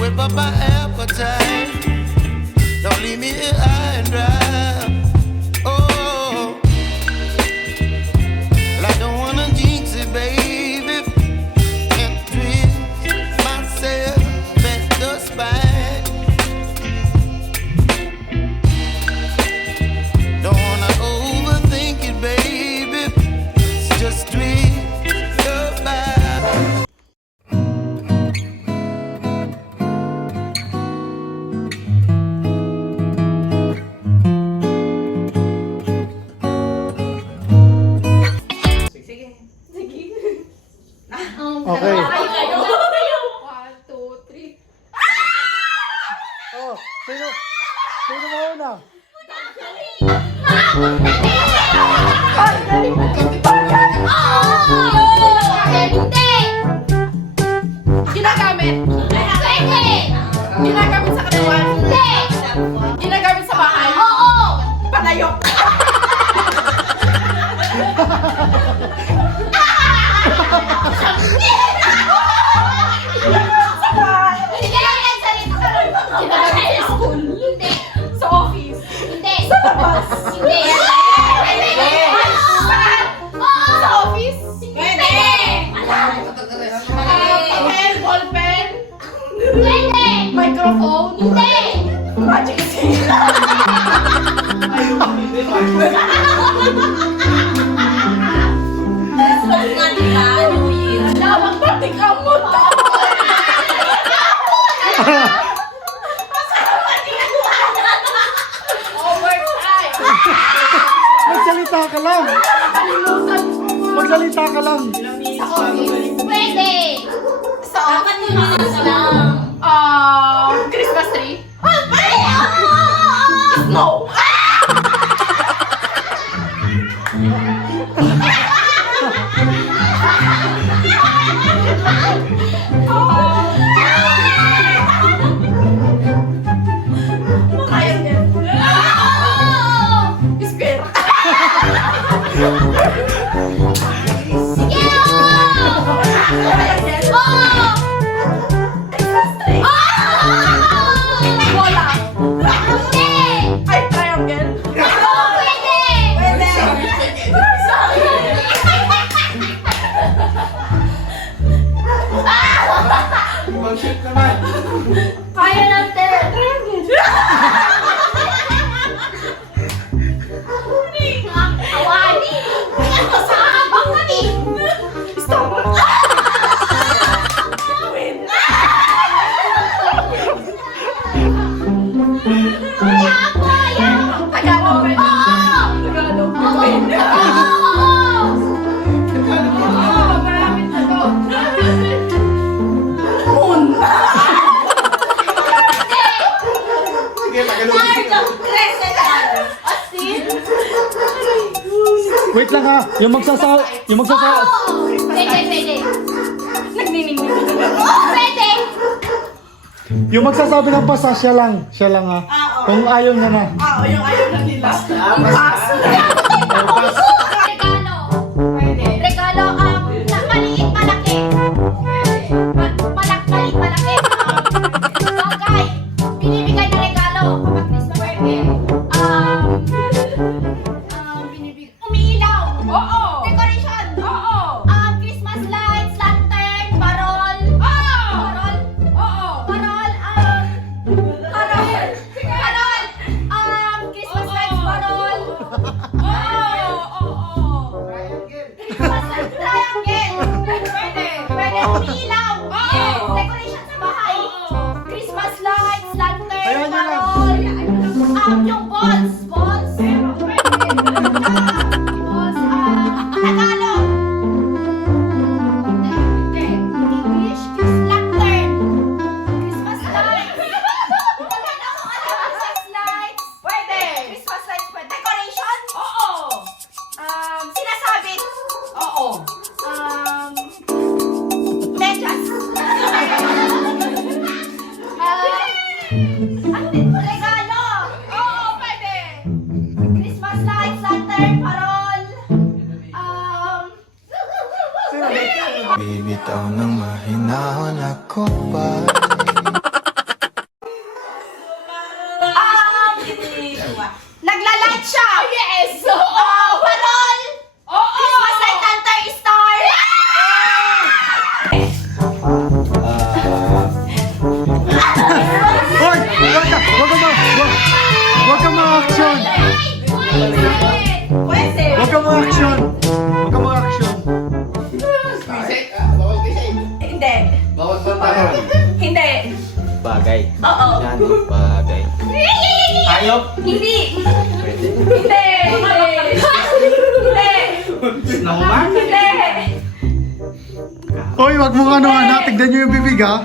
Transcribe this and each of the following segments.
whip up my appetite. Don't leave me here high and dry. Oh, well, I don't wanna jinx it, baby, and twist myself at the spine. Don't wanna overthink it, baby. It's just twist your body. Okay. 1, 2, 3. Oh, sino mauna? Hindi! Ginagamit! Pwede! Ginagamit sa katawan! Hindi! Ginagamit sa bahay! Oo! Panayok! Ginagamit sa school! Hindi! Sa office! Hindi! Sa labas! Hindi! Sa office? Pwede! Pen, ballpen? Pwede! Microphone? Hindi! Magic stick? Lamang batik amot! Overtime! Magsalita ka lang! Kalimutan ko nga. Magsalita ka lang! Sa office? Pwede! Sa office lang. Christmas tree? Snow! Makayan yan. Square. Bola. Ay, triangle. Mag-shoot naman! Kaya natin. Awani. Masabang kami. Stop. Tagalog. Tagalog. Malapit na to. Moon. Sige, Tagalog. Asin. Wait lang ha! Yung magsasabi... Pwede. Nagniningning. Pwede. Yung magsasabi ng basta, siya lang ha. Kung ayaw niya na. Yung ayaw na nila. Pass. Regalo. Pwede. Regalo na maliit, malaki. Pwede. Maliit, malaki. Bagay. Binibigay na regalo. Kapag Christmas. Pwede. Umiilaw. Oo. Decoration. Oo. Christmas lights, lantern, parol. Oo. Parol. Oo. Parol. Parol. Parol. Christmas lights, parol. Oo. Christmas lights, triangle. Pwede. Pwede. Umiilaw. Decoration sa bahay. Christmas lights, lantern, Ayaw niya lang. parol. Yung balls. Balls. Tagalog. English. Lantern. Christmas lights. Christmas lights. Pwede. Christmas lights pwede. Decoration? Oo. Sinasabit? Oo. Medyas. Regalo. Oo, pwede. Christmas lights, lantern, parol. Bibitaw ng mahinahon ako pa. ma-action. Pwede. Huwag kang ma-action. Huwag kang ma-action. Hindi. Bawal bantayan. Hindi. Bagay. Oo. Yan, bagay. Hayop. Hindi. Pwede. Hindi. Hindi. Snowman. Hindi. Hoy, wag mo ano, tignan nyo yung bibig ha.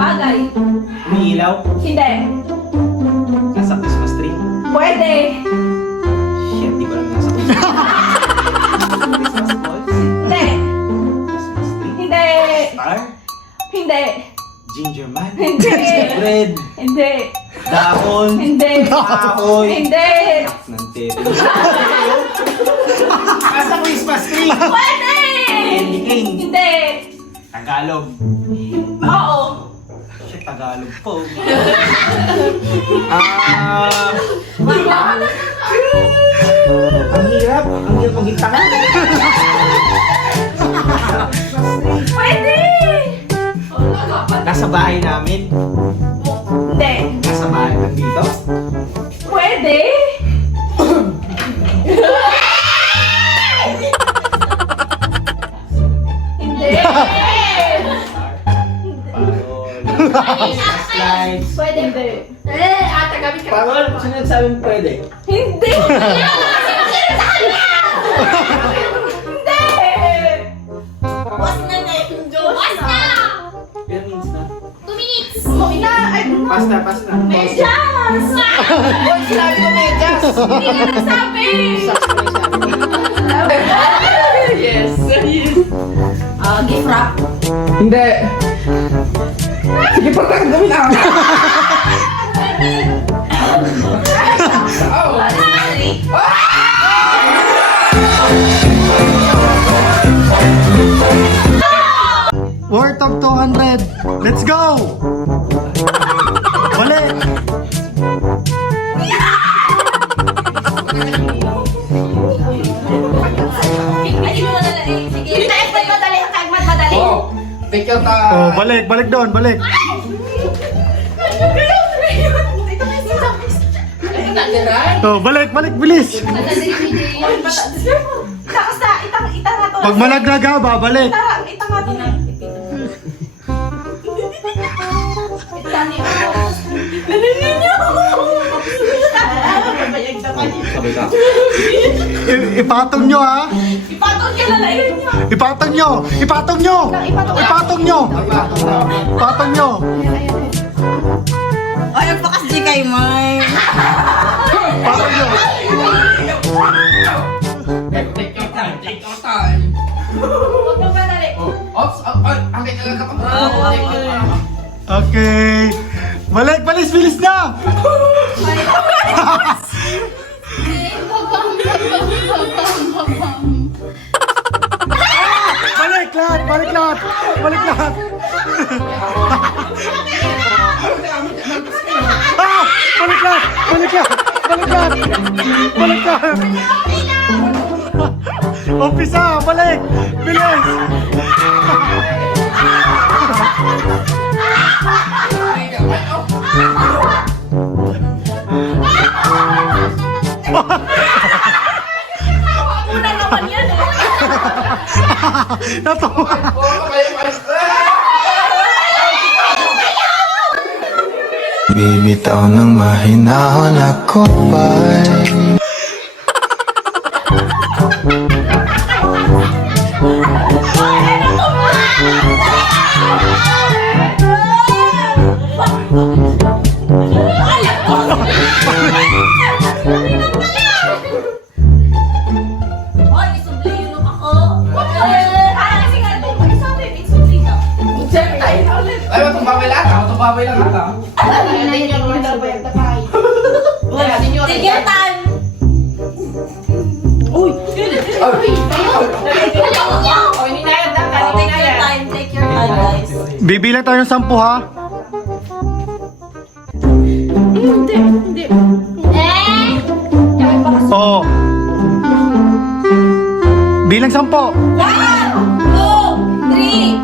Bagay. Umiilaw. Hindi. Nasa Christmas tree. Pwede. Shit, di ko alam nasa Christmas balls. Hindi. Christmas tree. Hindi. Star. Hindi. Ginger man. Hindi. Bread. Hindi. Dahon. Hindi. Kahoy. Hindi. Nante. Nasa Christmas tree. Pwede. Candy cane. Hindi. Tagalog. Oo. Shit, Tagalog po. Ang hirap. Ang hirap mong hintakan. Pwede. Nasa bahay namin. Hindi. Nasa bahay nandito. Pwede. Hindi. Slides. Pwede. Hindi. Ata gamit ka. Parol, sino nagsabing pwede? Hindi. Hindi. Was na na yung joke. Was na! Ilang minutes na? 2 minutes! Ay, Pasta, pasta. medyas! Boy, sinabi ko medyas! Hindi ka nagsabi! Yes. Gift wrap. Hindi. Sige, pagkakas gawin na. Worth of 200. Let's go! Balik! Hindi mo na lang. Sige. Hindi, madali. Kahit madali. Picture Oh, balik, balik doon, balik. Oh, balik, balik, bilis. Tapos na, itang nga to. Pag malaglag ha, babalik. Itang nga to. Sabi ka. Ipatong nyo ha. Ipatong ka na yun niya. Ipatong nyo. Ipatong nyo. Ipatong nyo. Ipatong nyo. Ay, nagpakas di kay May. Ipatong nyo. Take your time. Huwag mo madali. Ops, ang kailangan ka pa. Okay. Balik, bilis, bilis na. Balik lahat, balik lahat. Balik lahat. Ah! Balik lahat, balik lahat. Balik lahat. Balik lahat. Umpisa, balik. Bilis. Una naman yan eh. Natawa. Bibitaw ng mahinahon ako ba'y Hoy, isubli yun ako. Kasi nga ito, mag-isabi, it's na. Diyan tayo na ulit. Ay, matong babay lang. Matong babay lang ata. Take your time. Oh, hindi na yan. Take your time. Take your time, guys. Bibilang tayo ng 10 ha. Hindi. Oo. Bilang 10. 1, 2, 3,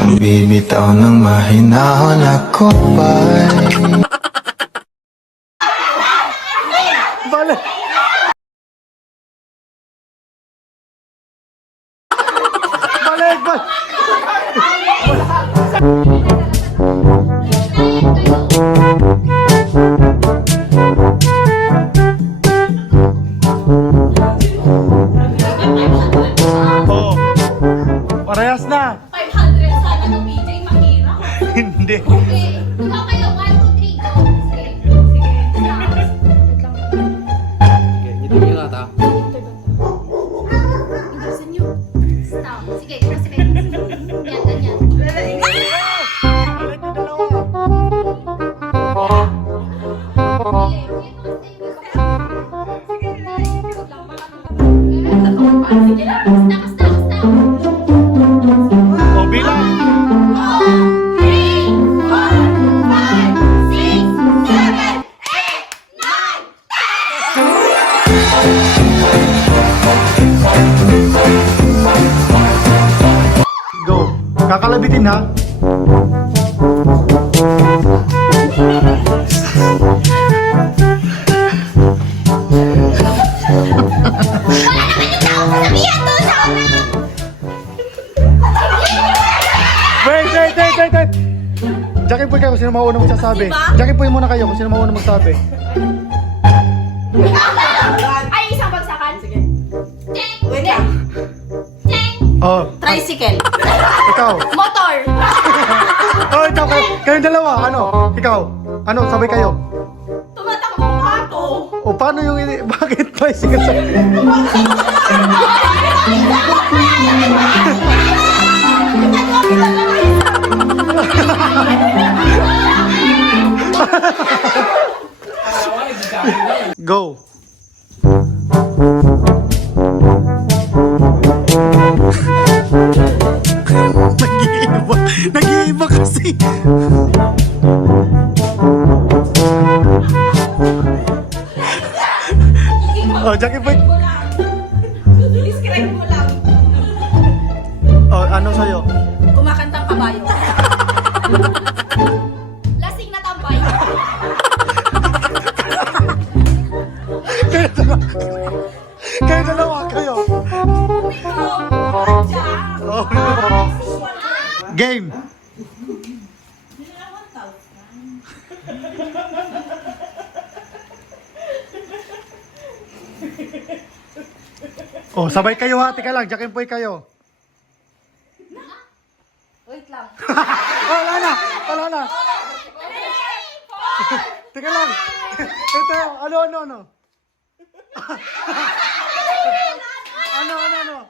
Kung bibitaw ng mahinahon ako ba'y Balik! Balik! Balik! Oh. Parehas na. 500 sana to PJ, mahirap. Hindi. Okay. Ikaw kayo, 1, 2, 3, go. Sige. Sige. Sige, ito ata. Bilisan nyo. Stop. Sige, cross sige. Yan, ganyan. Balik yung dalawa. Sige lang. Stop, stop, stop. O, bilang. 3, 4, 5, 6, 7, 8, 9, 10. Go. Kakalabitin ha. Sabihan to sa una. Wait. Jackie Boy kayo kung sino mauna magsasabi. Diba? Jackie Boy muna kayo kung sino mauna magsabi. Ay, isang bagsakan. Sige. Cheng, Wait lang. cheng. Oh, Tricycle. ikaw. Motor. Oh, ikaw. Kayong dalawa. Ano? Ikaw. Ano? Sabay kayo. Tumatakbo ka to. O, paano yung... Bakit bicycle sa... Go. Nag-iiba kasi. Oh, Jackie Boy. Describe mo lang. Oh, ano sa'yo? Kumakantang kabayo. Lasing na tambay. Kayo dalawa, kayo. Oh. Game. Oh, sabay kayo ha. Tika lang, Jack and Poy kayo. Wait lang. Wala na. Tika lang. Ito, ano. Ano.